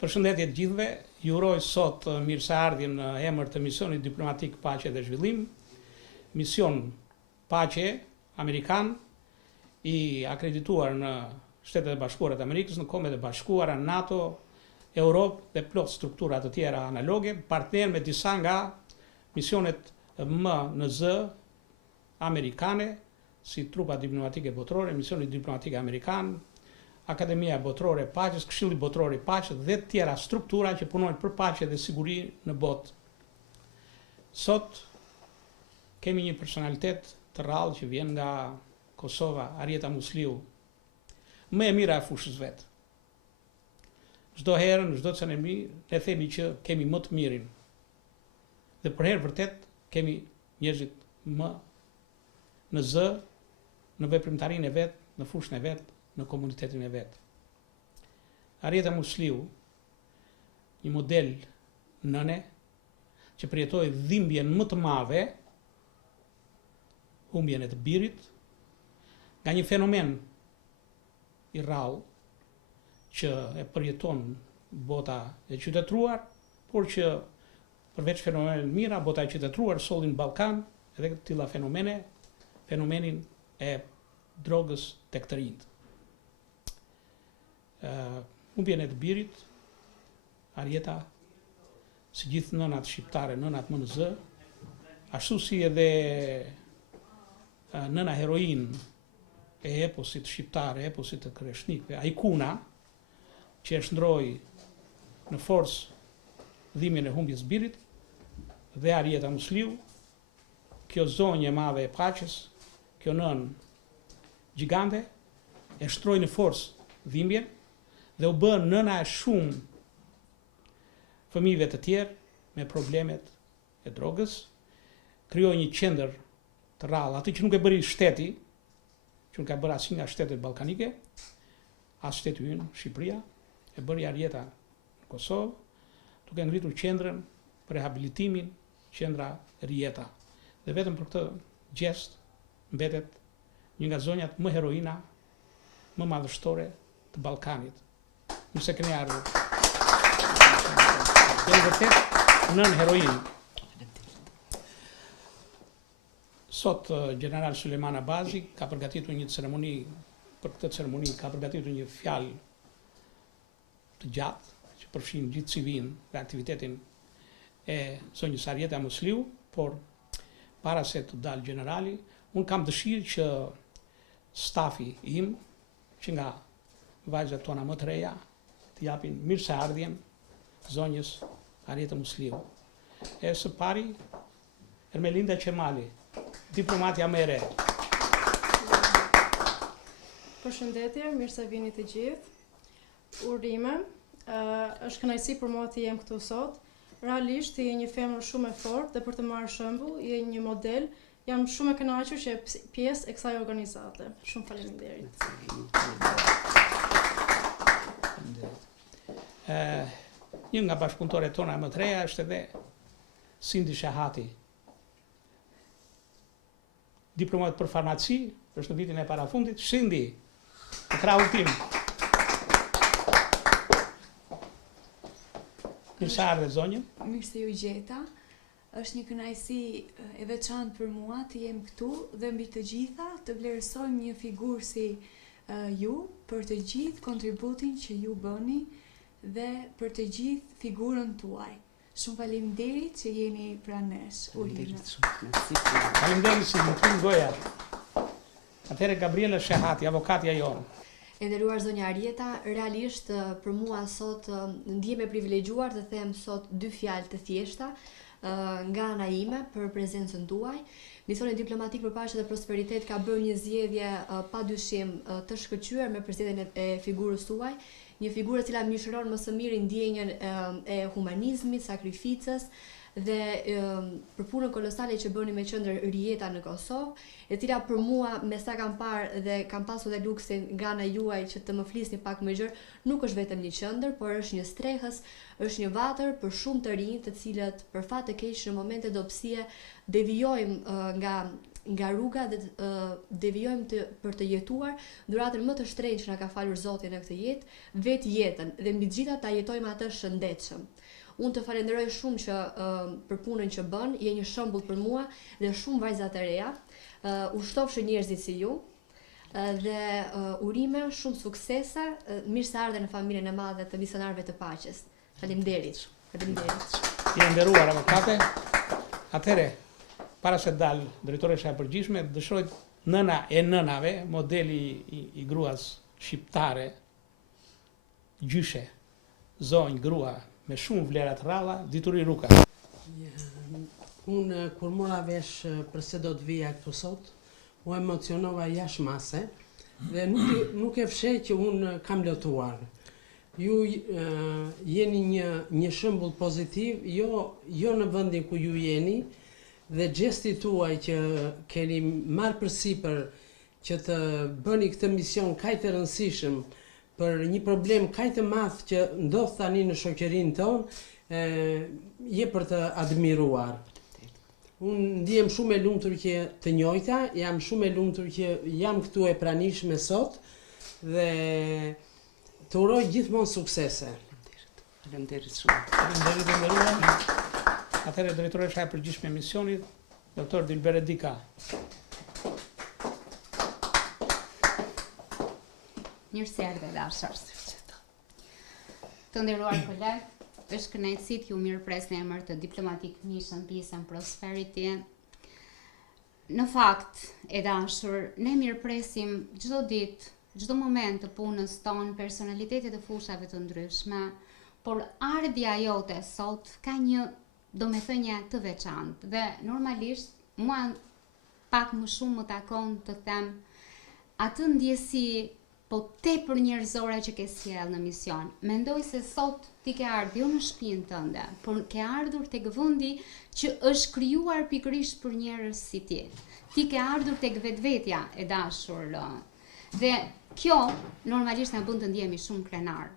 Përshëndetje të gjithëve, ju uroj sot mirëseardhjen në emër të misionit diplomatik Paqe dhe Zhvillim, mision Paqe Amerikan i akredituar në Shtetet e Bashkuara të Amerikës, në Kombet e Bashkuara, NATO, Europë dhe plot struktura të tjera analoge, partner me disa nga misionet MNZ amerikane, si trupa diplomatike botërore, misioni diplomatik amerikan, Akademia Botërore e Paqes, Këshilli Botëror i Paqes dhe të tjera struktura që punojnë për paqe dhe siguri në botë. Sot kemi një personalitet të rrallë që vjen nga Kosova, Arieta Musliu, më e mira e fushës vetë. Çdo herë, në çdo ceremoni, ne themi që kemi më të mirin. Dhe për herë vërtet kemi njerëzit më në zë, në veprimtarinë e vet, në fushën e vet, në komunitetin e vet. Arieta Musliu, një model nëne që përjetoi dhimbjen më të madhe, humbjen e të birit, nga një fenomen i rrallë që e përjeton bota e qytetëruar, por që përveç fenomeneve mira, bota e qytetëruar sollin në Ballkan edhe të tilla fenomene, fenomenin e drogës tek të rinjt. Humbjen e të birit, Arieta, si gjithë nënat shqiptare, nënat MNZ, ashtu si edhe nëna heroin e eposit shqiptare, eposit të Kreshnikëve, Ajkuna, që e shndroi në forcë dhimbjen e humbjes birit, dhe Arieta Musliu, kjo zonjë e madhe e paqes, kjo nën gjigante, e shtroi në forcë dhimbjen dhe u bë nëna e shumë fëmijëve të tjerë me problemet e drogës, krijoi një qendër të rrallë, atë që nuk e bëri shteti, që nuk ka bërë asnjë nga shtetet ballkanike, as shteti ynë, Shqipëria, e bëri Arieta në Kosovë, duke ngritur qendrën për rehabilitimin, qendra Rieta. Dhe vetëm për këtë gjest mbetet një nga zonjat më heroina, më madhështore të Ballkanit. Nëse keni ardhur. Jeni vërtet nën heroin. Sot General Sulejman Abazi ka përgatitur një ceremoni, për këtë ceremoni ka përgatitur një fjalë të gjatë, që përfshin gjithë CV-n dhe aktivitetin e zonjës Arieta Musliu, por para se të dalë generali, unë kam dëshirë që stafi im, që nga vajzat tona më të reja, të japin mirëseardhjen zonjës Arieta Musliu. E së pari, Ermelinda Qemali, diplomatja më e re. Përshëndetje, mirë se vini të gjithë. Urime, është kënaqësi për mua të jem këtu sot. Realisht je një femër shumë e fortë dhe për të marrë shembull, je një model. Jam shumë e kënaqur që je pjesë e kësaj organizate. Shumë faleminderit. Një nga bashkëpunëtorët tona më të reja është edhe Sindi Shahati, diplomat për farmaci, është në vitin e parafundit. Sindi, në krahun tim. Mirëseardhje zonjë. Mirë se ju gjeta. Është një kënaqësi e veçantë për mua të jem këtu dhe mbi të gjitha të vlerësojmë një figurë si ju për të gjithë kontributin që ju bëni dhe për të gjithë figurën tuaj. Shumë faleminderit që jeni pranë nesh. Faleminderit si më kin goja. Atëherë Gabriela Shahati, avokatja jonë. E nderuar zonja Arieta, realisht për mua sot ndihem e privilegjuar të them sot dy fjalë të thjeshta nga ana ime për prezencën tuaj. Misioni diplomatik për paqe dhe prosperitet ka bërë një zgjedhje padyshim të shkëlqyer me përzgjedhjen e figurës tuaj, një figurë e cila mishëron më së miri ndjenjën e humanizmit, sakrificës dhe për punën kolosale që bëni me qendrën Rieta në Kosovë, e cila për mua, me sa kam parë dhe kam pasur dhe luksin nga ana juaj që të më flisni pak më gjerë, nuk është vetëm një qendër, por është një strehës, është një vatër për shumë të rinj, të cilët për fat të keq në momente dobësie devijojmë nga nga rruga dhe devijojmë për të jetuar dhuratën më të shtrenjtë që na ka falur Zoti në këtë jetë, vetë jetën, dhe mbi të gjitha ta jetojmë atë shëndetshëm. Unë të falenderoj shumë që për punën që bën, je një shembull për mua dhe shumë vajza të reja. Ushtofshë njerëzit si ju dhe urime, shumë suksese, mirë se ardhe në familjen e madhe të misionarëve të paqes. Faleminderit. Faleminderit. Je nderuar avokate. Atëre, para se dal drejtoresha e përgjithshme, dëshiroj nëna e nënave, modeli i gruas shqiptare, gjyshe, zonjë, grua, me shumë vlera të rralla, Dituri Ruka. Unë kur mora vesh përse do të vija këtu sot, u emocionova jashmase dhe nuk e fshej që unë kam lotuar. Ju jeni një shembull pozitiv, jo në vendin ku ju jeni, dhe gjesti tuaj që keni marrë përsipër që të bëni këtë mision kaq të rëndësishëm për një problem kaq të madh që ndodh tani në shoqërinë tonë, je për të admiruar. Unë ndihem shumë e lumtur që të njëjta, jam shumë e lumtur që jam këtu e pranishme sot dhe të uroj gjithmonë suksese. Faleminderit shumë. Faleminderit e nderuar. Atëherë drejtoresha e përgjithshme e misionit, doktor Dilber Dika. Mirë se erdhe dashur. Të nderuar kolegë, është kënaqësi t'ju mirëpres në emër të Diplomatic Mission Peace and Prosperity. Në fakt, e dashur, ne mirëpresim çdo ditë, çdo moment të punës tonë, personalitetet e fushave të ndryshme, por ardhja jote sot ka një domethënie të veçantë dhe normalisht mua pak më shumë më takon të them atë ndjesi po tepër njerëzore që ke sjell në mision. Mendoj se sot ti ke ardhur jo në shtëpinë tënde, por ke ardhur tek vendi që është krijuar pikërisht për njerëz si ti. Ti ke ardhur tek vetvetja e dashur. Dhe kjo normalisht na bën të ndihemi shumë krenar.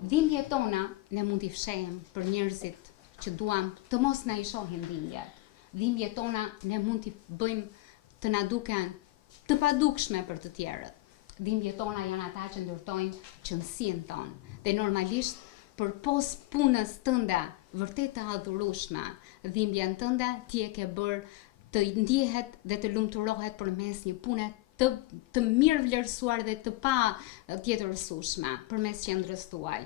Dhimbjet tona ne mund t'i fshehem për njerëzit që duam të mos na i shohin dhimbjet. Dhimbjet tona ne mund t'i bëjmë të na duken të padukshme për të tjerët. Dhimbjet tona janë ata që ndërtojnë qëndësinë tonë. Dhe normalisht përpos punës tënde vërtet të adhurueshme, dhimbjen tënde ti e ke bërë të ndihet dhe të lumturohet përmes një pune të mirë vlerësuar dhe të pa tjetërsueshme përmes qendrës tuaj.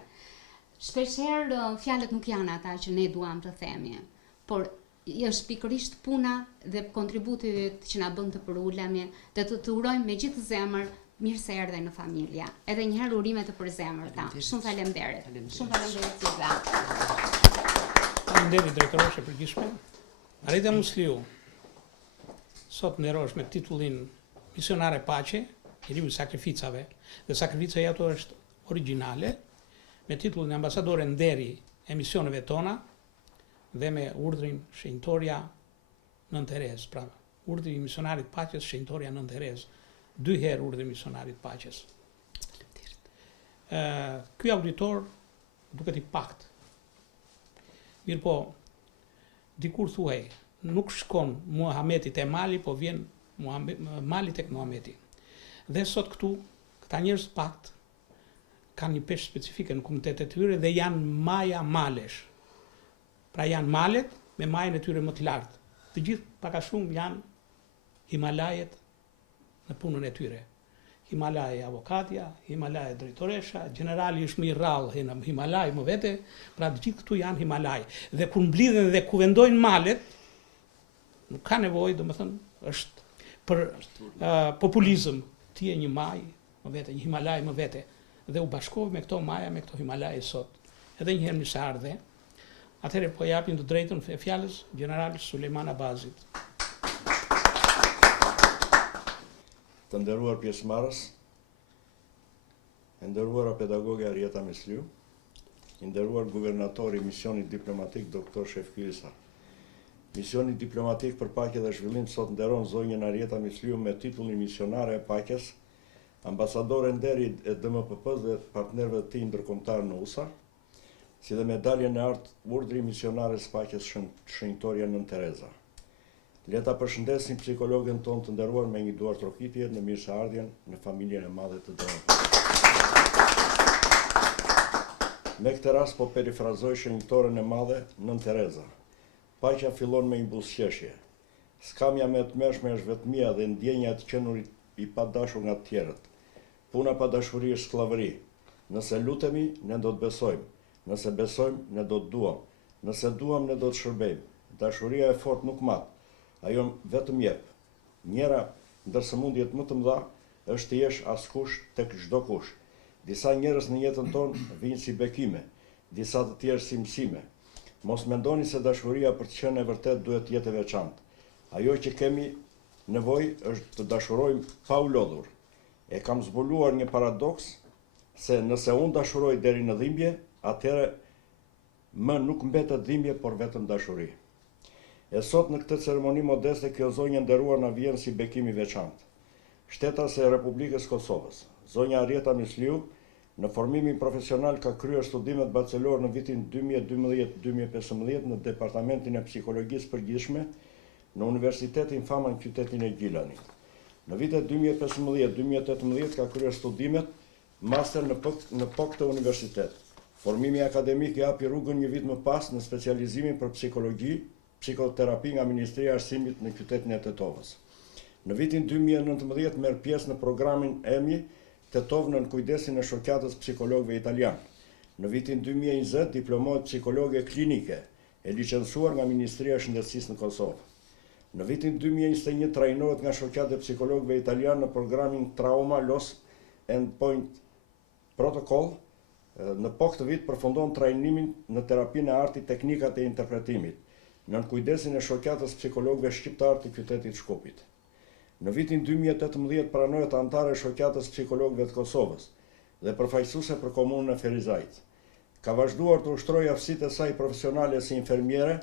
Shpeshherë fjalët nuk janë ata që ne duam të themi, por është pikërisht puna dhe kontributi që na bën të përulemi dhe të urojmë me gjithë zemër mirë se erdhe në familja. Edhe një herë urime të përzemërta. Shumë faleminderit. Shumë faleminderit Ciza. Faleminderit drejtoreshe përgjithshme. Arita Musliu sot nderohesh me titullin misionare paqe, njeriu i sakrificave, dhe sakrifica ato është origjinale, me titullin ambasadore nderi e misioneve tona dhe me urdhrin shenjtoria Nën Terez, pra urdhri i misionarit paqes shenjtoria Nën Terez. 2 herë urdhri misionarit paqes. Ky auditor duket i pakt. Mirë po, dikur thuhej, nuk shkon Muhameti te Mali, po vjen Mali tek Muhameti. Dhe sot këtu, këta njerëz pakt, kanë një peshë specifike në komunitetet e tyre dhe janë maja malesh. Pra janë malet me majën e tyre më të lartë. Të gjithë pak a shumë janë Himalajet në punën e tyre. Himalaje avokatja, Himalaje drejtoresha, generali është më i rrallë në Himalaj më vete, pra të gjithë këtu janë Himalaj. Dhe kur mblidhen dhe ku vendojnë malet, nuk ka nevojë, domethënë, është për populizëm. Ti je një maj më vete, një Himalaj më vete. Dhe u bashkojmë me këto maja, me këto Himalaje sot. Edhe një herë mirë se ardhe. Atëherë po japim të drejtën e fjalës generalit Sulejman Abazit. Të nderuar pjesëmarrës, e nderuara pedagoge Arieta Musliu, i nderuar guvernatori i misionit diplomatik Dr. Shefki Isa. Misioni diplomatik për paqe dhe zhvillim sot nderon zonjën Arieta Musliu me titullin misionare e paqes, ambasadore nderi e DMPP-s dhe partnerëve të tij ndërkombëtar në USA, si dhe medaljen e artë urdhri misionares paqes shenjtoria Nën Tereza. Le ta përshëndesim psikologën tonë të nderuar me një duar trokitje në mirëseardhjen në familjen e madhe të Deronit. Me këtë rast po perifrazoj shenjtoren e madhe Nën Tereza. Paqja fillon me një buzëqeshje. Skamja me të mërshme është vetmia dhe ndjenja e të qenurit i padashur nga të tjerët. Puna pa dashuri është skllavëri. Nëse lutemi, ne do të besojmë. Nëse besojmë, ne do të duam. Nëse duam, ne do të shërbejmë. Dashuria e fortë nuk mat. Ajo vetëm jep. Njëra ndër sëmundjet më të mëdha është të jesh askush tek çdo kush. Disa njerëz në jetën tonë vijnë si bekime, disa të tjerë si mësime. Mos mendoni se dashuria për të qenë e vërtet duhet të jetë e veçantë. Ajo që kemi nevojë është të dashurojmë pa u lodhur. E kam zbuluar një paradoks se nëse unë dashuroj deri në dhimbje, atëherë më nuk mbetet dhimbje, por vetëm dashuri. E sot në këtë ceremoni modeste kjo zonjë nderuar na vjen si bekim i veçantë. Shtetase e Republikës Kosovës, zonja Arieta Misliu, në formimin profesional ka kryer studimet bacelor në vitin 2012-2015 në Departamentin e Psikologjisë Përgjithshme në Universitetin Fama në qytetin e Gjilanit. Në vitet 2015-2018 ka kryer studimet master në po këtë universitet. Formimi akademik i japi rrugën një vit më pas në specializimin për psikologji, psikoterapi nga Ministria e Arsimit në qytetin e Tetovës. Në vitin 2019 merr pjesë në programin EMI Tetovë në kujdesin e shoqatës psikologëve italian. Në vitin 2020 diplomohet psikologe klinike, e licencuar nga Ministria e Shëndetësisë në Kosovë. Në vitin 2021 trajnohet nga shoqata e psikologëve italian në programin Trauma Loss Endpoint Protocol. Në po këtë vit përfundon trajnimin në terapinë e artit teknikat e interpretimit, në kujdesin e shoqatës psikologëve shqiptar të qytetit Shkupit. Në vitin 2018 pranohet antare e shoqatës psikologëve të Kosovës dhe përfaqësuese për komunën e Ferizajt. Ka vazhduar të ushtrojë aftësitë e saj profesionale si infermiere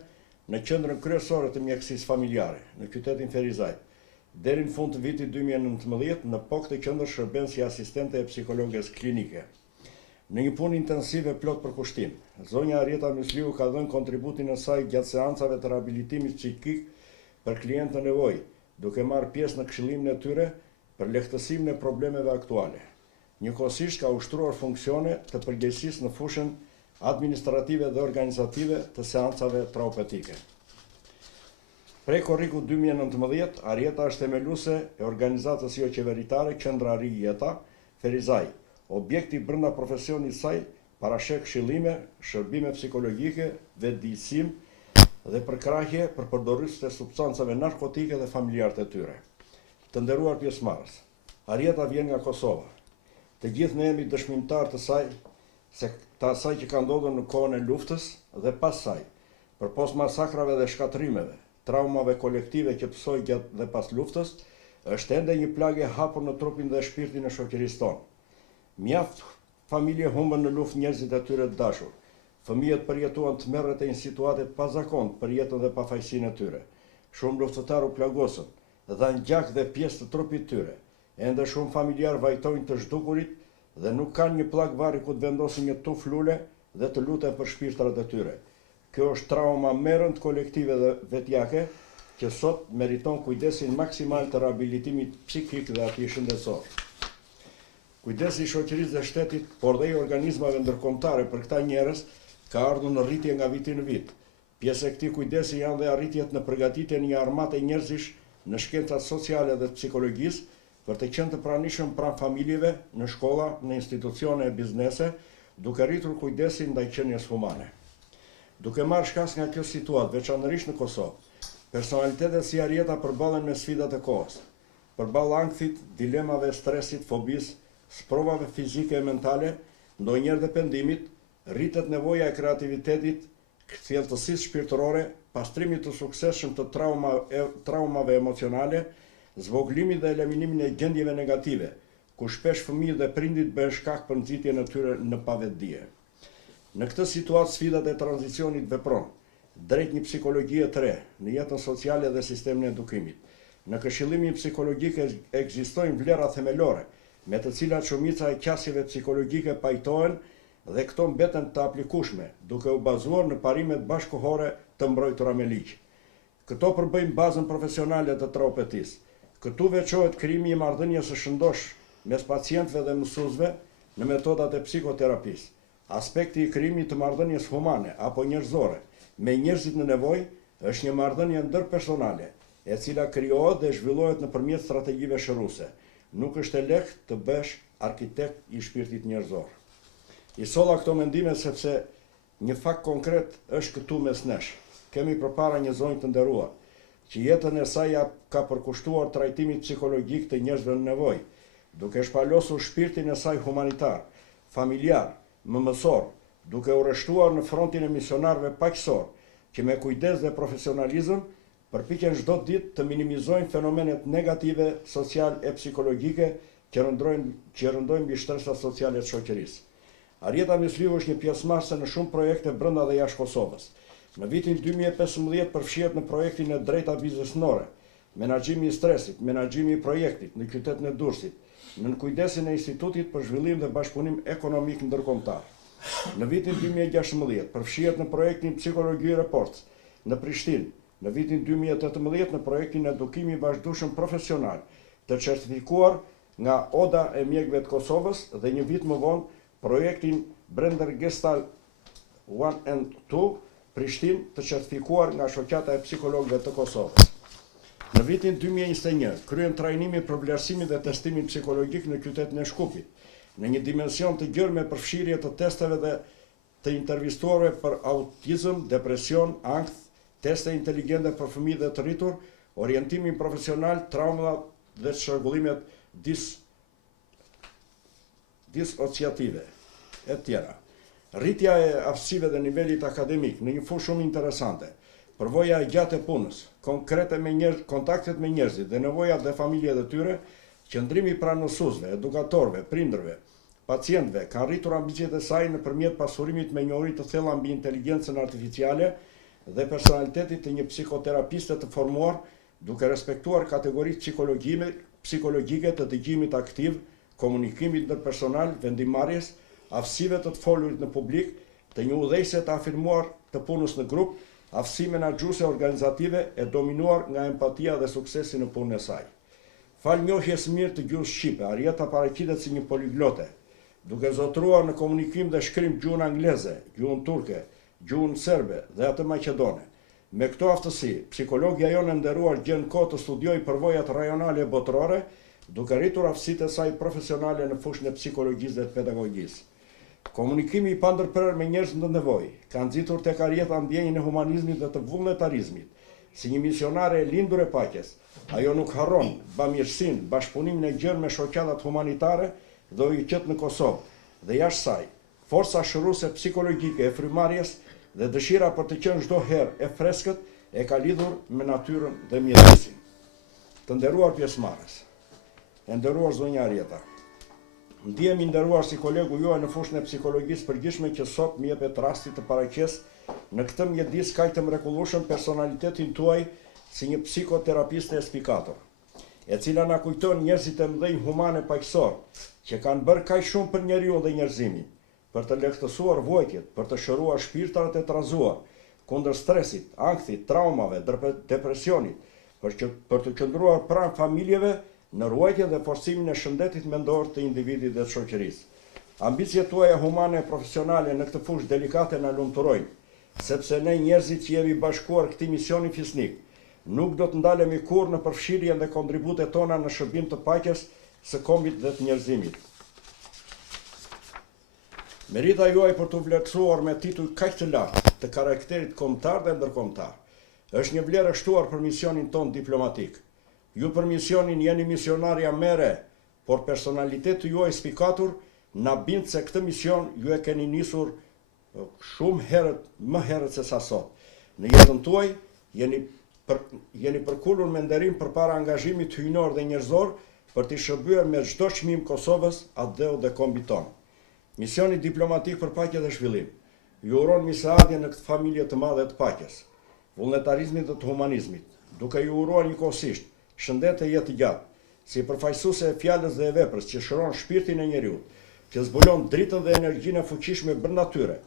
në qendrën kryesore të mjekësisë familjare në qytetin Ferizajt. Deri në fund të vitit 2019 në po këtë qendër shërben si asistente e psikologes klinike. Në një punë intensive plot për kushtim, zonja Arieta Misliu ka dhënë kontributin e saj gjatë seancave të rehabilitimit psikik për klientë në nevojë, duke marrë pjesë në këshillimin e tyre për lehtësimin e problemeve aktuale. Njëkohësisht ka ushtruar funksione të përgjegjësisë në fushën administrative dhe organizative të seancave terapeutike. Prej korrikut 2019, Arieta është themeluese e organizatës jo qeveritare Qendra Ri Jeta, Ferizaj. Objekti brenda profesionit saj parashek këshillime, shërbime psikologjike, vetëdijësim dhe përkrahje për përdorës të substancave narkotike dhe familjarët e tyre. Të nderuar pjesëmarrës, Arieta vjen nga Kosova. Të gjithë ne jemi dëshmimtar të asaj që ka ndodhur në kohën e luftës dhe pas saj, përpos masakrave dhe shkatrimeve, traumave kolektive që psoi gjatë dhe pas luftës, është ende një plagë e hapur në trupin dhe shpirtin e shoqërisë tonë. Mjaft familje humbën në luftë njerëzit e tyre të dashur. Fëmijët përjetuan tmerret e një situate të pazakontë për jetën dhe pafajësinë e tyre. Shumë luftëtar u plagosën, dhanë gjak dhe pjesë të trupit tyre. Ende shumë familjar vajtojnë të zhdukurit dhe nuk kanë një pllak varri ku të vendosin një tuf lule dhe të luten për shpirtrat e tyre. Kjo është trauma më e rëndë kolektive dhe vetjake që sot meriton kujdesin maksimal të rehabilitimit psikik dhe atij shëndetësor. Kujdesi i shoqërisë dhe shtetit, por dhe i organizmave ndërkombëtare për këta njerëz ka ardhur në rritje nga viti në vit. Pjesë e këtij kujdesi janë dhe arritjet në përgatitjen e një armate njerëzish në shkencat sociale dhe të psikologjisë për të qenë të pranishëm pranë familjeve, në shkolla, në institucione e biznese, duke rritur kujdesin ndaj qenies humane. Duke marrë shkas nga kjo situatë, veçanërisht në Kosovë, personalitetet si Arieta përballen me sfidat e kohës, përballë ankthit, dilemave, stresit, fobisë, sprovave fizike e mentale, ndonjëherë dhe pendimit, rritet nevoja e kreativitetit, thellësisë shpirtërore, pastrimit të suksesshëm të traumave emocionale, zvoglimit dhe eliminimin e gjendjeve negative, ku shpesh fëmijët dhe prindit bëhen shkak për nxitjen e tyre në pavetdije. Në këtë situatë sfidat e tranzicionit vepron drejt një psikologjie të re në jetën sociale dhe sistemin e edukimit. Në këshillimin psikologjik ekzistojnë vlera themelore, me të cilat shumica e qasjeve psikologjike pajtohen dhe këto mbeten të aplikueshme, duke u bazuar në parimet bashkëkohore të mbrojtura me ligj. Këto përbëjmë bazën profesionale të traupetisë. Këtu veçohet krijimi i marrëdhënies së shëndosh mes pacientëve dhe mësuesve në metodat e psikoterapisë. Aspekti i krijimit të marrëdhënies humane apo njerëzore me njerëzit në nevojë është një marrëdhënie ndërpersonale, e cila krijohet dhe zhvillohet nëpërmjet strategjive shëruese. Nuk është e lehtë të bësh arkitekt i shpirtit njerëzor. I solla këto mendime sepse një fakt konkret është këtu mes nesh. Kemi përpara një zonjë të nderuar, që jetën e saj ka përkushtuar trajtimit psikologjik të njerëzve në nevojë, duke shpalosur shpirtin e saj humanitar, familjar, mëmësor, duke u rreshtuar në frontin e misionarëve paqësor, që me kujdes dhe profesionalizëm përpiqen çdo ditë të minimizojnë fenomenet negative social e psikologjike që rëndojnë mbi shtresat sociale të shoqërisë. Arieta Mysliu është një pjesëmarrëse në shumë projekte brenda dhe jashtë Kosovës. Në vitin 2015 përfshihet në projektin e drejta biznesore, menaxhimi i stresit, menaxhimi i projektit në qytetin e Durrësit, në kujdesin e Institutit për Zhvillim dhe Bashkëpunim Ekonomik Ndërkombëtar. Në vitin 2016 përfshihet në projektin Psikologji Report në Prishtinë, në vitin 2018 në projektin Edukimi i Vazhdueshëm Profesional, të certifikuar nga Oda e Mjekëve të Kosovës dhe një vit më vonë projektin Brender Gestal 1 and 2 Prishtinë, të certifikuar nga Shoqata e Psikologëve të Kosovës. Në vitin 2021 kryen trajnimi për vlerësimin dhe testimin psikologjik në qytetin e Shkupit, në një dimension të gjerë me përfshirje të testeve dhe të intervistuarve për autizëm, depresion, ankth, teste inteligjente për fëmijë dhe të rritur, orientimin profesional, traumat dhe shërgullimet disociative, e tjera. Rritja e aftësive dhe nivelit akademik në një fushë shumë interesante, përvoja e gjatë e punës, konkrete me kontaktet me njerëzit dhe nevojat dhe familjet e tyre, qëndrimi pranë mësuesve, edukatorëve, prindërve, pacientëve kanë rritur ambicjet e saj nëpërmjet pasurimit me njohuri të thella mbi inteligjencën artificiale dhe personalitetit të një psikoterapiste të formuar, duke respektuar kategoritë psikologjike të dëgjimit aktiv, komunikimit ndërpersonal, vendimarrjes, aftësive të folurit në publik, të një udhëheqëse të afirmuar të punës në grup, aftësi menaxhuese organizative e dominuar nga empatia dhe suksesi në punën e saj. Fal njohjes mirë të gjuhës shqipe, Arieta paraqitet si një poliglote, duke zotëruar në komunikim dhe shkrim gjuhën angleze, gjuhën turke, gjuhën serbe dhe atë maqedone. Me këto aftësi, psikologja jonë e nderuar gjen kohë të studiojë përvojat rajonale e botërore, duke rritur aftësitë e saj profesionale në fushën e psikologjisë dhe pedagogjisë. Komunikimi i pandërprer me njerëz në nevojë ka nxitur tek Arieta ndjenjën e humanizmit dhe të vullnetarizmit. Si një misionare e lindur e paqes, ajo nuk harron bamirësinë, bashkëpunimin e gjerë me shoqatat humanitare dhe OIQ në Kosovë dhe jashtë saj, forca shëruese psikologjike e frymarrjes dhe dëshira për të qenë çdo herë e freskët e ka lidhur me natyrën dhe mjedisin. Të nderuar pjesëmarrës, e nderuar zonja Arieta, ndihemi nderuar si kolegu juaj në fushën e psikologjisë përgjithshme që sot më jepet rasti të paraqes në këtë mjedis kaq të mrekullueshëm personalitetin tuaj si një psikoterapiste e spikator, e cila na kujton njerëzit e mëdhenj humane paqësor që kanë bërë kaq shumë për njeriu dhe njerëzimin, për të lehtësuar vojtjet, për të shëruar shpirtrat e trazuar kundër stresit, ankthit, traumave, depresionit, për të qëndruar pranë familjeve në ruajtje dhe forcimin e shëndetit mendor të individit dhe të shoqërisë. Ambicjet tuaja humane e profesionale në këtë fushë delikate na lumturojnë, sepse ne njerëzit që jemi bashkuar këtij misioni fisnik, nuk do të ndalemi kurrë në përfshirjen dhe kontributet tona në shërbim të paqes së kombit dhe të njerëzimit. Merita juaj për të vlerësuar me titull kaq të lartë të karakterit kombëtar dhe ndërkombëtar është një vlerë e shtuar për misionin ton diplomatik. Ju për misionin jeni misionarja mere, por personaliteti juaj spikatur na bind se këtë mision ju e keni nisur shumë më herët se sa sot. Në jetën tuaj jeni përkullur me nderim përpara angazhimit hyjnor dhe njerëzor për t'i shërbyer me çdo çmim Kosovës, atdheu dhe kombit ton. Misioni diplomatik për paqe dhe zhvillim ju uron mirëseardhje në këtë familje të madhe të paqes, vullnetarizmit dhe të humanizmit, duke ju uruar njëkohësisht shëndet e jetë gjatë, si përfaqësuese e fjalës dhe e veprës që shëron shpirtin e njeriut, që zbulon dritën dhe energjinë e fuqishme brenda tyre,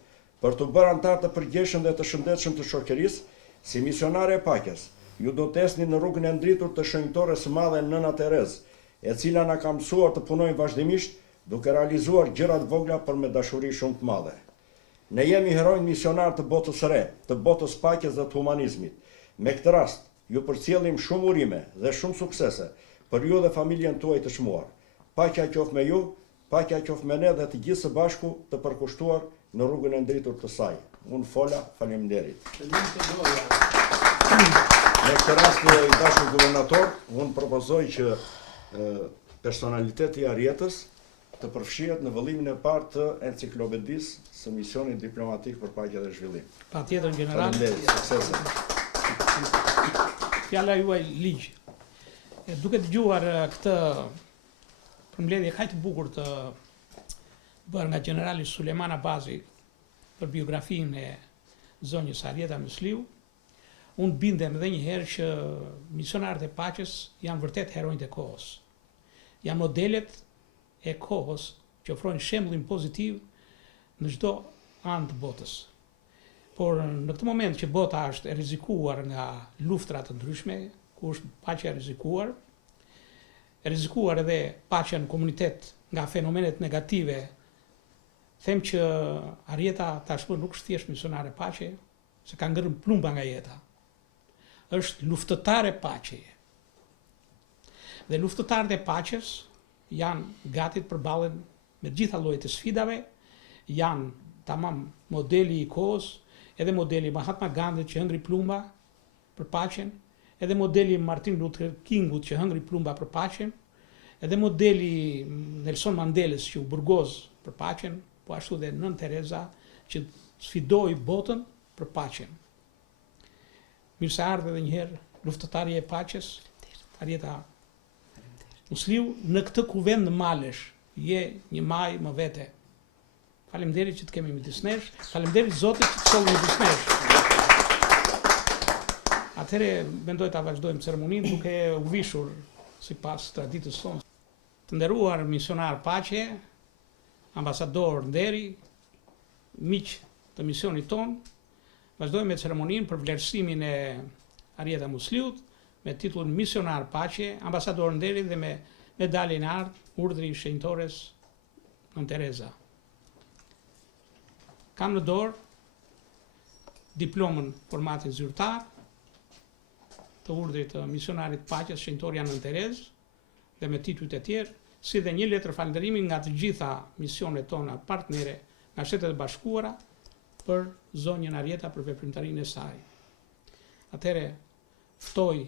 për të bërë antar të përgjeshëm dhe të shëndetshëm të shoqërisë, si misionare e paqes, ju do të esni në rrugën e ndritur të shenjtores së madhe Nëna Terezë, e cila na ka mësuar të punojmë vazhdimisht duke realizuar gjëra të vogla për me dashuri shumë të madhe. Ne jemi heronj misionar të botës së re, të botës paqes dhe të humanizmit. Me këtë rast, ju përcjellim shumë urime dhe shumë suksese për ju dhe familjen tuaj të çmuar. Paqja qoftë me ju, paqja qoftë me ne dhe të gjithë së bashku të përkushtuar në rrugën e ndritur të saj. Unë fola, faleminderit. Me këtë rast, i dashur guvernator, unë propozoj që personaliteti i Arietës të përfshihet në vëllimin e parë të enciklopedisë së misionit diplomatik për paqe dhe zhvillim. Patjetër general. Faleminderit, suksese. Fjala juaj ligj. Duke dëgjuar këtë përmbledhje kaq të bukur të bërë nga generali Sulejman Abazi për biografinë e zonjës Arieta Mysliu, unë bindem edhe një herë që misionarët e paqes janë vërtet heronjtë e kohës. Janë modelet e kohës që ofrojnë shembullin pozitiv në çdo anë të botës. Por në këtë moment që bota është e rrezikuar nga luftra të ndryshme, ku është paqja e rrezikuar edhe paqja në komunitet nga fenomenet negative, them që Arieta tashmë nuk është thjesht misionare paqe, se ka ngërën plumba nga jeta. Është luftëtare paqeje. Dhe luftëtarët e paqes janë gati të përballen me gjitha llojet e sfidave, janë tamam modeli i kohës, edhe modeli Mahatma Gandhi që hëngri plumba për paqen, edhe modeli Martin Luther Kingut që hëngri plumba për paqen, edhe modeli Nelson Mandeles që u burgoz për paqen, po ashtu dhe Nën Tereza që sfidoi botën për paqen. Mirë se ardhe edhe një herë luftëtarja e paqes, Arieta Mysliu, në këtë kuvend malesh, je një maj më vete. Faleminderit që të kemi midis nesh, faleminderit Zotit që të solli midis nesh. Atëherë mendoj ta vazhdojmë ceremoninë duke u vishur sipas traditës tonë. Të nderuar misionar paqe, ambasador nderi, miq të misionit ton, vazhdojmë me ceremoninë për vlerësimin e Arieta Mysliut me titullin misionar paqe, ambasador nderi dhe me medaljen e ardh, urdhri i shenjtores Nën Tereza. Kam në dorë diplomën formatin zyrtar të urdhrit të misionarit paqes shenjtoria Nën Terezë dhe me titujt e tjerë, si dhe një letër falënderimi nga të gjitha misionet tona partnere nga Shtetet e Bashkuara për zonjën Arieta për veprimtarinë e saj. Atëherë ftoj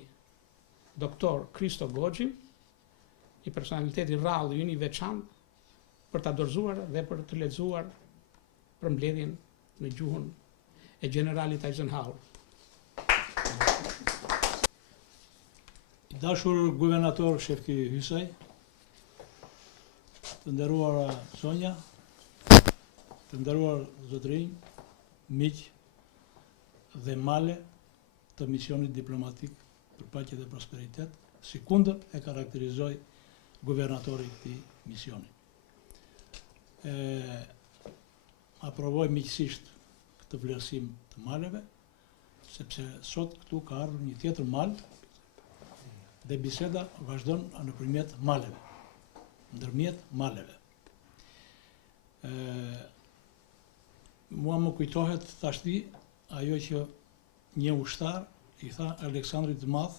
doktor Kristo Goxhin, një personalitet i rrallë i veçantë, për ta dorëzuar dhe për të lexuar përmbledhjen në gjuhën e generalit Eisenhower. I dashur guvernator Shefki Hysaj, të nderuara zonja, të nderuar zotrinj, miq dhe male të misionit diplomatik për paqe dhe prosperitet, sikundër e karakterizoi guvernatori i këtij misioni. Aprovoj miqësisht këtë vlerësim të maleve, sepse sot këtu ka ardhur një tjetër mal dhe biseda vazhdon nëpërmjet maleve, ndërmjet maleve. Mua më kujtohet tashti ajo që një ushtar i tha Aleksandrit të Madh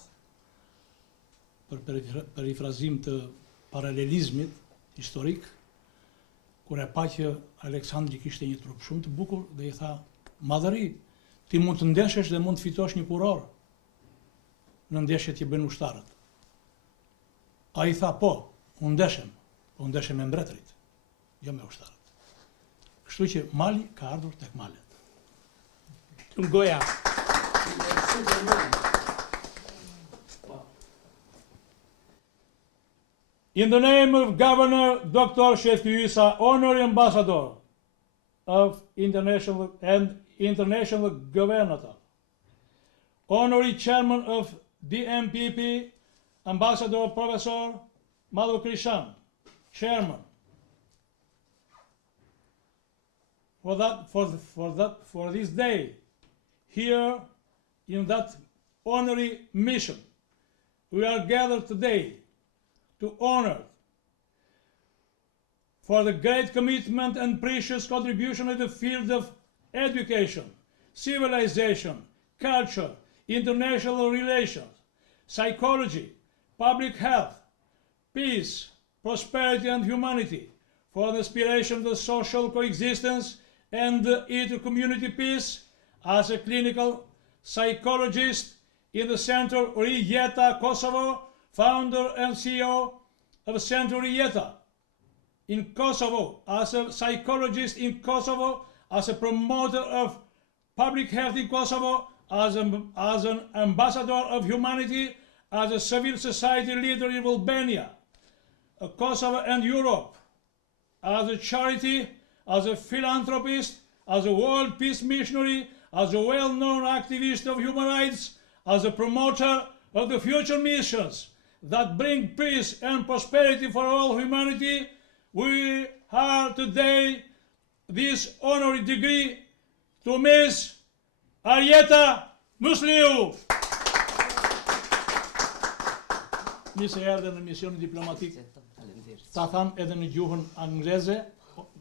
për perifrazim të paralelizmit historik, kur e pa që Aleksandri kishte një trup shumë të bukur dhe i tha: "Madhëri, ti mund të ndeshesh dhe mund të fitosh një kuror në ndeshjet që bëjnë ushtarët." Ai tha: "Po, unë ndeshem, po ndeshem me mbretërit, jo me ushtarët." Kështu që mali ka ardhur tek malet. Goja. In the name of Governor Dr. Shefki Hysa, Honorary Ambassador of International Governor, Honorary Chairman of DMPP, Ambassador Professor Madhu Krishan, Chairman, for this day here in that honorary mission. We are gathered today to honor for the great commitment and precious contribution in the field of education, civilization, culture, international relations, psychology, public health, peace, prosperity and humanity, for the aspiration of the social coexistence and the inter-community peace. As a clinical psychologist in the Center Rijeta Kosovo, founder and CEO of Center Rijeta in Kosovo, as a psychologist in Kosovo, as a promoter of public health in Kosovo, as an ambassador of humanity, as a civil society leader in Albania, Kosovo and Europe, as a charity, as a philanthropist, as a world peace missionary, as a well-known activist of human rights, as a promoter of the future missions that bring peace and prosperity for all humanity, we are today this honorary degree to Ms. Arjeta Musliu. Nisë erdhe në misionin diplomatik, ta tham edhe në gjuhën angleze,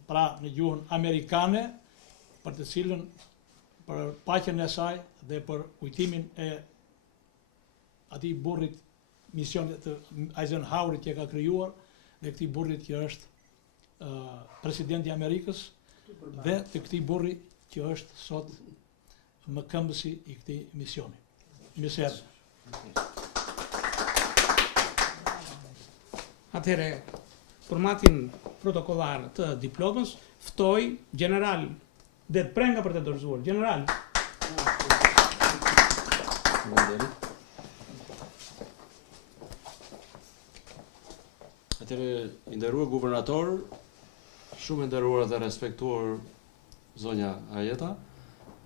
pra në gjuhën amerikane, për të cilën për paqen e saj dhe për kujtimin e atij burrit misionit të Eisenhowerit që ka krijuar dhe këtij burrit që është presidenti i Amerikës dhe të këtij burri që është sot mëkëmbësi i këtij misioni. Mirëserdhje. Atëherë, formatin protokollar të diplomës ftoi general Det Prenga për të dorëzuar. General. Atëherë, i nderuar guvernator, shumë i nderuar dhe respektuar zonja Arjeta,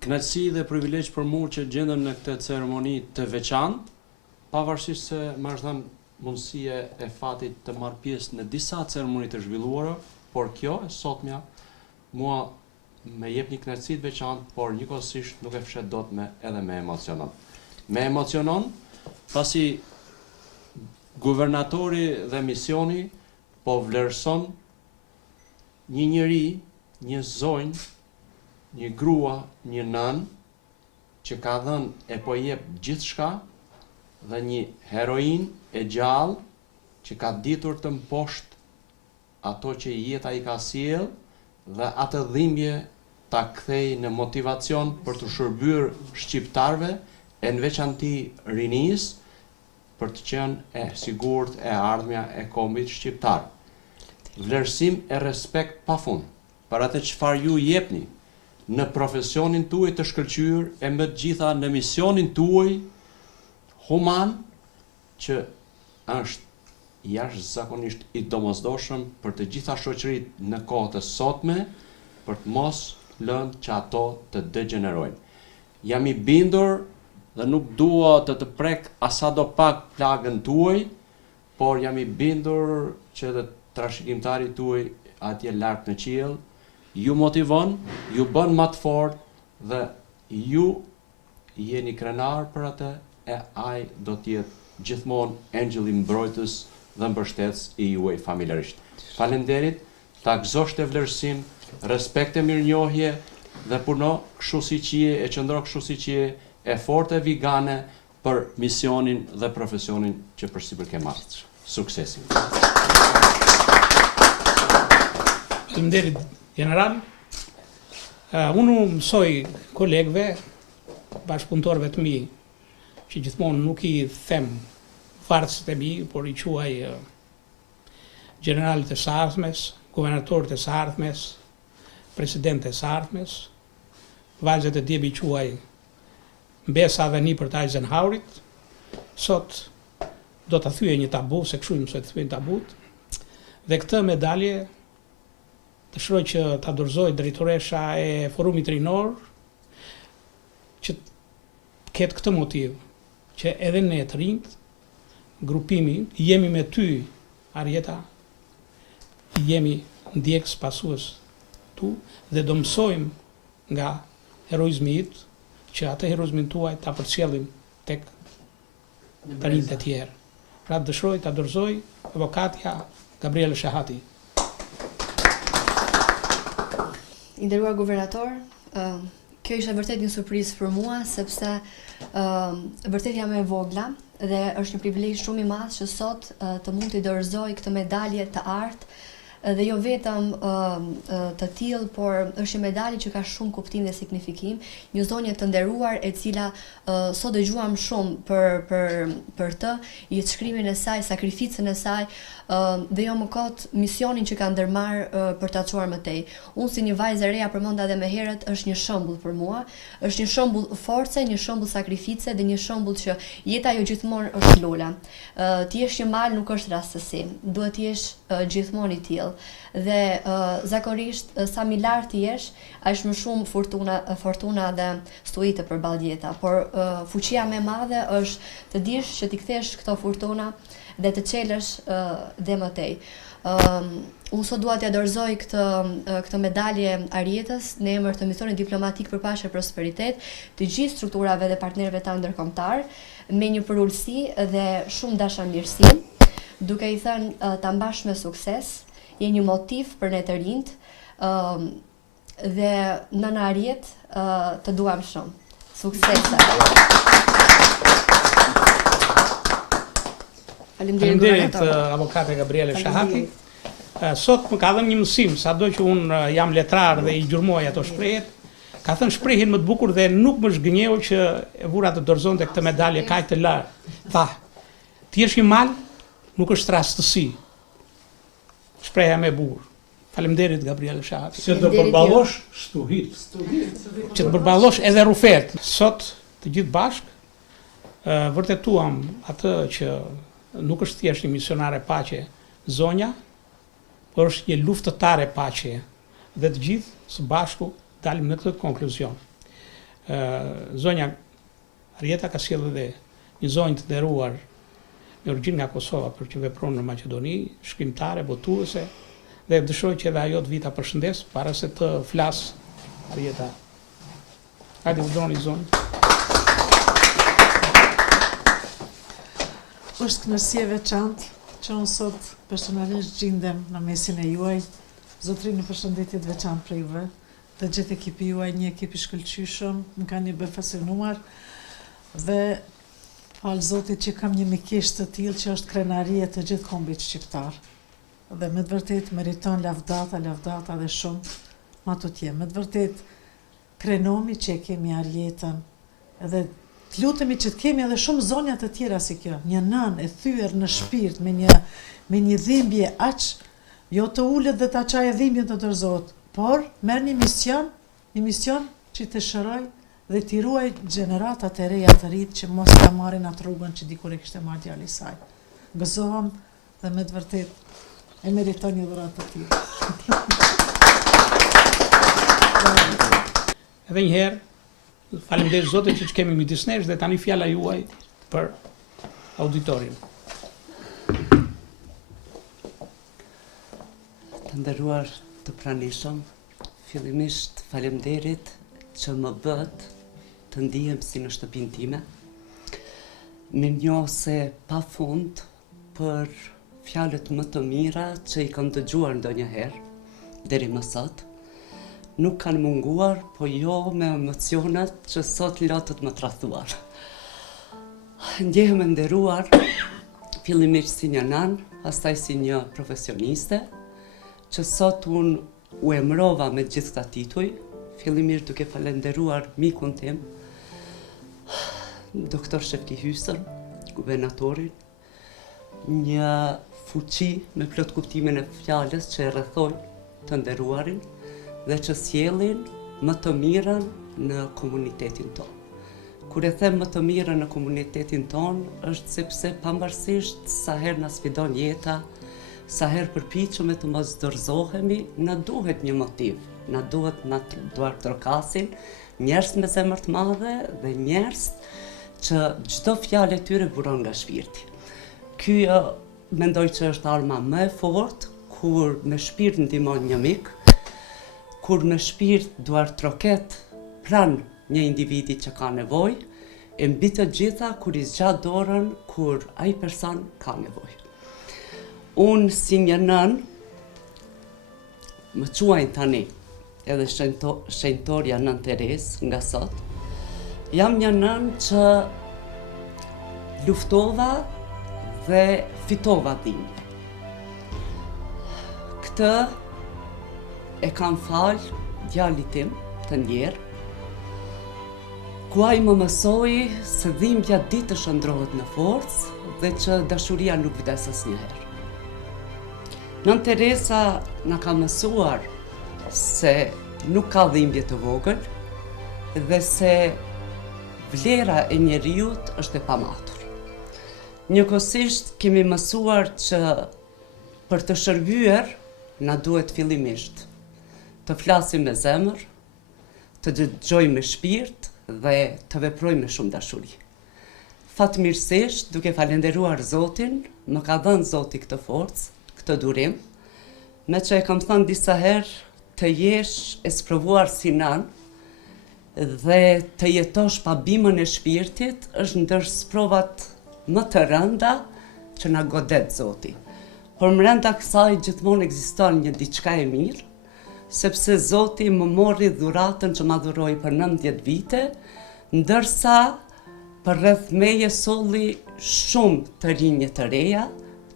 kënaqësi dhe privilegj për mua që gjendem në këtë ceremoni të veçantë, pavarësisht se më është dhënë mundësia e fatit të marr pjesë në disa ceremoni të zhvilluara, por kjo e sotmja mua me jep një kënaqësi të veçantë, por njëkohësisht nuk e fshet dot edhe me emocionon. Me emocionon pasi guvernatori dhe misioni po vlerëson një njeri, një zonjë, një grua, një nën që ka dhënë e po jep gjithçka dhe një heroin e gjallë që ka ditur të mposht ato që jeta i ka sjell dhe atë dhimbje ta kthej në motivacion për të shërbyer shqiptarëve e në veçanti rinisë për të qenë e sigurt e ardhmja e kombit shqiptar. Vlerësim e respekt pafund për atë çfarë ju jepni në profesionin tuaj të shkëlqyer e më të gjitha në misionin tuaj human që është jashtëzakonisht i domosdoshëm për të gjitha shoqëritë në kohët e sotme për të mos lënë që ato të degenerojnë. Jam i bindur dhe nuk dua të prek asado pak plagën tuaj, por jam i bindur që edhe trashëgimtari tuaj atje lart në qiell ju motivon, ju bën më të fortë dhe ju jeni krenar për atë e ai do të jetë gjithmonë engjëlli mbrojtës dhe mbështetës i juaj familjarisht. Faleminderit, ta gëzosh të vlerësim, respekt e mirënjohje dhe puno kështu siç je, e qëndro kështu siç je, e fortë e vigane për misionin dhe profesionin që përsipër ke marrë. Suksesin. Faleminderit general. Unë mësoj kolegëve, bashkëpunëtorëve të mi, që gjithmonë nuk i them varësit e mi, por i quaj generalit e së ardhmes, guvernatorët e së ardhmes, presidente e së ardhmes, vajzat e djebi quaj mbesa dhe një për të Eisenhowerit. Sot do të thyej një tabu, se kështu i mësoj të thyej një tabut, dhe këtë medalje të shroj që ta dorëzoj drejtoresha e Forumit Rinor, që ketë këtë motiv, që edhe ne të rinjt, grupimi, jemi me ty, Arjeta, jemi ndjekës pasues tu, dhe do mësojmë nga heroizmi yt, që atë heroizmin tuaj ta përcjellim tek të rinjtë e tjerë. Pra dëshiroj ta dorëzoj avokatja Gabriele Shahati. I nderuar guvernator, kjo ishte vërtet një surprizë për mua, sepse vërtet jam e vogla dhe është një privilegj shumë i madh që sot të mund t'i dorëzoj këtë medalje të artë dhe jo vetëm të tillë, por është një medalje që ka shumë kuptim dhe signifikim, një zonjë të nderuar e cila sot dëgjuam shumë për të, jetëshkrimin e saj, sakrificën e saj dhe jo më kot misionin që ka ndërmarr për ta çuar më tej. Unë si një vajzë e reja përmenda edhe më herët, është një shembull për mua, është një shembull force, një shembull sakrifice dhe një shembull që jeta jo gjithmonë është lola. Ti jesh një mal nuk është rastësi, duhet të jesh gjithmonë i tillë. Dhe zakonisht sa më lart ti jesh, aq më shumë fortuna dhe stuite përballë jeta, por fuqia më e madhe është të dish që ti kthesh këto fortuna dhe të çelësh dhe më tej. Unë sot dua t'ia dorëzoj këtë medalje Arietës në emër të Misionit Diplomatik për Paqe e Prosperitet, të gjithë strukturave dhe partnerëve tanë ndërkombëtar, me një përullësi dhe shumë dashamirësi, duke i thënë ta mbash me sukses. Je një motiv për ne të rinjt dhe nëna Ariet të duam shumë. Suksese. Faleminderit avokate Gabriele Shahati. Sot më ka dhënë një mësim, sado që unë jam letrar dhe i gjurmoj ato shprehjet, ka thënë shprehjen më të bukur dhe nuk më zgënjeu që e vura të dorëzonte këtë medalje kaq të lartë. Tha, ti je një mal, nuk është rastësi. Shprehja më e bukur. Faleminderit Gabriele Shahati. Se do përballosh stuhit. Që të përballosh edhe rufet. Sot të gjithë bashkë vërtetuam atë që nuk është thjesht një misionare paqe zonja, por është një luftëtare paqe dhe të gjithë së bashku dalim në këtë konkluzion. Zonja Arieta ka sjellë edhe një zonjë të nderuar me origjinë nga Kosova për që vepron në Maqedoni, shkrimtare, botuese, dhe dëshiroj që edhe ajo të vita përshëndes para se të flas Arieta. Hajde u droni zonjë. Është kënaqësi e veçantë që unë sot personalisht gjindem në mesin e juaj. Zotrin, një përshëndetje të veçantë për juve dhe gjithë ekipi juaj, një ekip i shkëlqyshëm, më kanë një befasinuar dhe falë Zotit që kam një mikish të tillë që është krenaria të gjithë kombit shqiptar. Dhe me të vërtet meriton lavdata dhe shumë ma të tje. Me të vërtet krenomi që e kemi Arietën edhe të lutemi që të kemi edhe shumë zonja të tjera si kjo, një nën e thyer në shpirt me një dhimbje aq, jo të ulet dhe ta çajë dhimbjen të dorëzohet, por merr një mision që të shëroj dhe t'i ruaj gjeneratat e reja të rit që mos ta marrin atë rrugën që dikur e kishte marrë djali i saj. Gëzohem dhe me të vërtet e meriton një dhuratë të tillë. Edhe një herë faleminderit Zotit që kemi midis nesh dhe tani fjala juaj për auditorin. Të nderuar të pranishëm, fillimisht faleminderit që më bët të ndihem si në shtëpinë time. Me njoh se pafund për fjalët më të mira që i kam dëgjuar ndonjëherë deri më sot. Nuk kanë munguar, po jo me emocionet që sot lotët më tradhuar. Ndjehem e nderuar, fillimisht si një nan, pastaj si një profesioniste, që sot unë u emrova me gjithë këta tituj, fillimisht duke falenderuar mikun tim, doktor Shefki Hysër, guvernatorin, një fuqi me plot kuptimin e fjalës që e rrethoj të nderuarin, dhe që sjellin më të mirën në komunitetin tonë. Kur e them më të mirën në komunitetin tonë, është sepse pavarësisht sa herë na sfidon jeta, sa herë përpiqemi të mos dorëzohemi, na duhet një motiv, na duhet na duart trokasin, njerëz me zemër të madhe dhe njerëz që çdo fjalë e tyre buron nga shpirti. Ky mendoj që është arma më e fortë kur me shpirt ndihmon një mik, kur me shpirt duart troket pran një individi që ka nevojë, e mbi të gjitha kur i zgjat dorën kur ai person ka nevojë. Unë si një nën, më quajnë tani, edhe shenjtorja Nën Teresë nga sot, jam një nën që luftova dhe fitova dhimbje. Këtë e kam falë djalit tim të ndjerë, ku ai më mësoi se dhimbja ditë shndrohet në forcë dhe që dashuria nuk vdes asnjëherë. Nën Teresa na ka mësuar se nuk ka dhimbje të vogël dhe se vlera e njeriut është e pamatur. Njëkohësisht kemi mësuar që për të shërbyer na duhet fillimisht të flasim me zemër, të dëgjojmë me shpirt dhe të veprojmë me shumë dashuri. Fatmirësisht, duke falenderuar Zotin, më ka dhënë Zoti këtë forcë, këtë durim, me që e kam thënë disa herë të jesh e sprovuar si nën dhe të jetosh pa bimën e shpirtit është ndër sprovat më të rënda që na godet Zoti. Por brenda kësaj gjithmonë ekziston një diçka e mirë, sepse Zoti më mori dhuratën që ma dhuroi për 19 vite, ndërsa për rreth meje solli shumë të rinje të reja,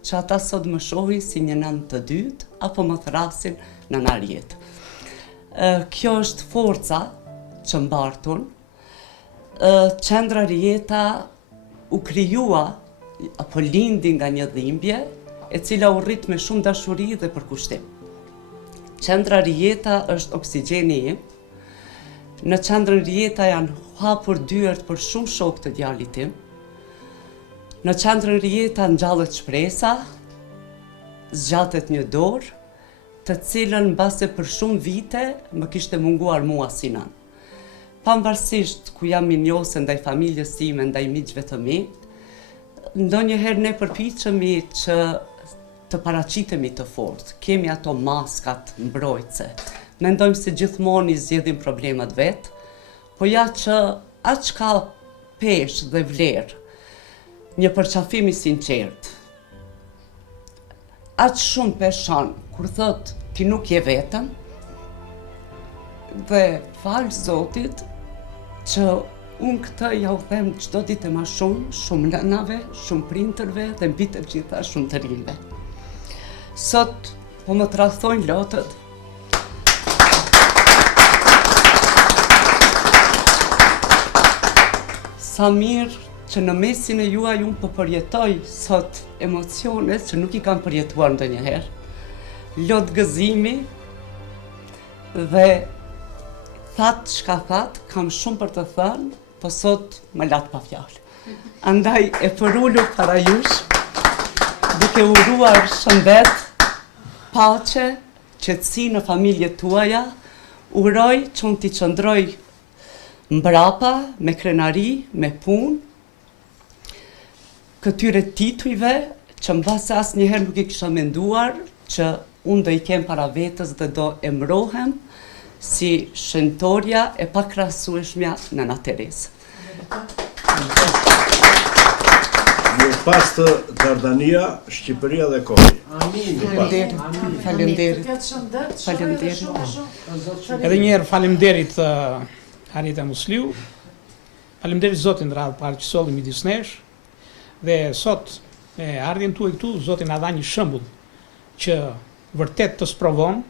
që ata sot më shohin si një nën të dytë, apo më thrasin në narjetë. Kjo është forca që mbartun. Qendra Rijeta u krijua, apo lindi nga një dhimbje, e cila u rrit me shumë dashuri dhe përkushtim. Qendra Rijeta është oksigjeni im. Në qendrën Rijeta janë hapur dyert për shumë shokë të djalit tim. Në qendrën Rijeta ngjallet shpresa, zgjatet një dorë, të cilën mbase për shumë vite më kishte munguar mua si nën. Pavarësisht ku jam minjose ndaj familjes time, ndaj miqve të mi, ndonjëherë ne përpiqemi që të paraqitemi të fortë, kemi ato maskat mbrojtëse. Mendojmë se gjithmonë i zgjedhim problemat vet, po ja që aq ka peshë dhe vlerë një përqafim i sinqert. Aq shumë peshon kur thot ti nuk je vetëm dhe falë Zotit që unë këtë ja u them çdo ditë më shumë nënave, shumë prindërve dhe mbi të gjitha shumë të rinjve. Sot po më tradhtojnë lotët. Sa mirë që në mesin e juaj unë po përjetoj sot emocionet që nuk i kam përjetuar ndonjëherë. Lot gëzimi dhe thatë çka thatë, kam shumë për të thënë, po sot më latë pa fjalë. Andaj e përullu para jush, duke uruar shëndet, paqe, qetësi në familjet tuaja, uroj që unë t'i qëndroj mbrapa, me krenari, me punë, këtyre titujve që mbase asnjëherë nuk i kisha menduar që unë do i kem para vetës dhe do emrohem si shenjtorja e pakrahasueshmja Nëna Teresë. Ju pas të Dardania, Shqipëria dhe Kohi. Amin. Faleminderit. Edhe njerë faleminderit Harita Musliu, faleminderit Zotin radhë parë që solli midis nesh, dhe sot me ardhjen tuaj këtu, Zoti na dha një shembull që vërtet të sprovon,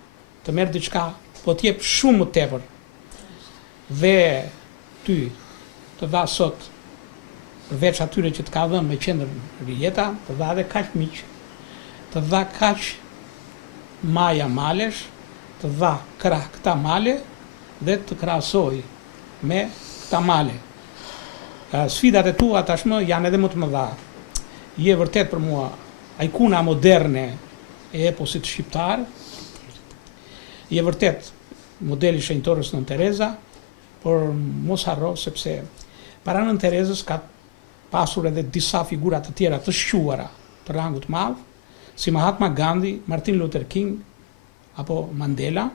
të merr diçka, po t'jep shumë më tepër. Dhe ty të dha sot, përveç atyre që të ka dhënë me qendrën Rijeta, të dha edhe kaq miq, të dha kaq maja malesh, të dha krah këta male dhe të krahasoj me këta male. Sfidat e tua tashmë janë edhe më të mëdha. Je vërtet për mua ajkuna moderne e eposit shqiptar. Je vërtet modeli shenjtorës Nën Tereza, por mos harro sepse para Nën Terezës ka pasur edhe disa figura të tjera të shquara të rangut madh, si Mahatma Gandhi, Martin Luther King apo Mandela,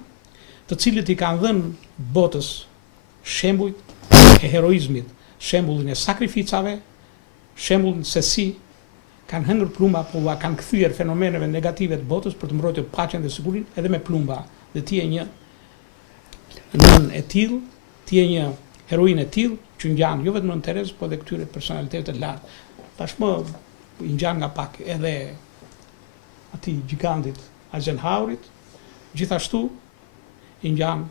të cilët i kanë dhënë botës shembuj e heroizmit shembullin e sakrificave, shembullin se si kanë hëngër plumba, po ua kanë kthyer fenomeneve negative të botës për të mbrojtur paqen dhe sigurinë edhe me plumba. Dhe ti je një nën e tillë, ti je një heroinë e tillë që ngjan jo vetëm Nën Terezë, po edhe këtyre personalitetet të lartë. Tashmë i ngjan nga pak edhe atij gigantit Eisenhowerit, gjithashtu i ngjan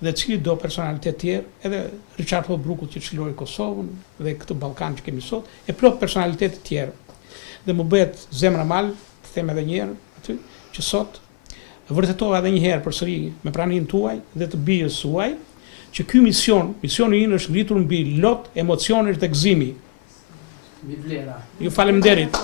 dhe cili do personalitet tjerë, edhe Richard Holbrooku që çliroi Kosovën dhe këtë Ballkan që kemi sot, e plot personalitete tjerë. Dhe më bëhet zemra mal, të them edhe një herë aty, që sot vërtetova edhe një herë përsëri me praninë tuaj dhe të bijës suaj, që ky misioni ynë është ngritur mbi lot emocionesh dhe gëzimi. Mi vlera. Ju faleminderit.